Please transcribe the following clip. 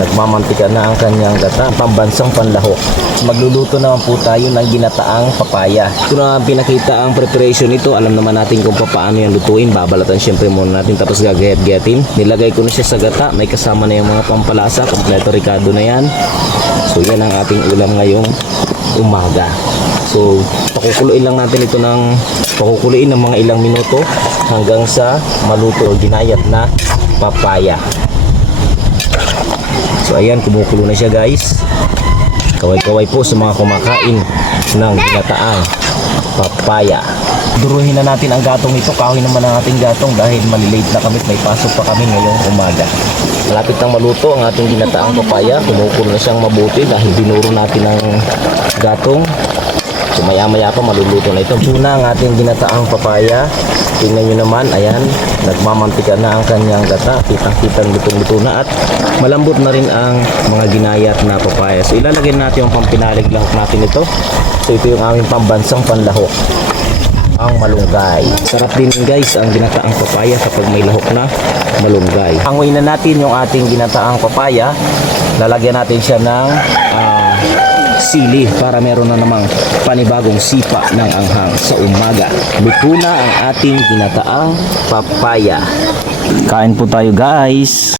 nagmamantika na ang kanyang gata, pambansang panlahok. Magluluto naman po tayo ng ginataang papaya. Ito na pinakita ang preparation nito. Alam naman natin kung paano yan lutuin. Babalatan syempre muna natin, tapos gagayat-gayatin. Nilagay ko na siya sa gata, may kasama na yung mga pampalasa, kompleto ricado na yan. So yan ang ating ulam ngayong umaga. So pakukuluin lang natin ito ng mga ilang minuto hanggang sa maluto o ginayat na papaya. So ayan, kumukulo na siya guys. Kaway-kaway po sa mga kumakain ng ginataang papaya. Duruhin na natin ang gatong nito. Kahoy naman ang ating gatong dahil malilate na kami, may pasok pa kami ngayong umaga. Malapit nang maluto ang ating ginataang papaya. Kumukulo na siyang mabuti dahil dinuro natin ang gatong. So maya-maya pa maluluto na ito. Una ang ating ginataang papaya. Tingnan nyo naman, ayan, nagmamantika na ang kanyang gata. Kitang-kitang lutong-luto na at malambot na rin ang mga ginayat na papaya. So ilalagay natin yung pampinalig lang natin ito. So ito yung aming pambansang panlahok, ang malunggay. Sarap din guys ang ginataang papaya kapag may lahok na malunggay. Hanguin na natin yung ating ginataang papaya. Lalagyan natin siya ng sili para meron na namang panibagong sipa ng anghang sa umaga. Luto na ang ating ginataang papaya. Kain po tayo guys.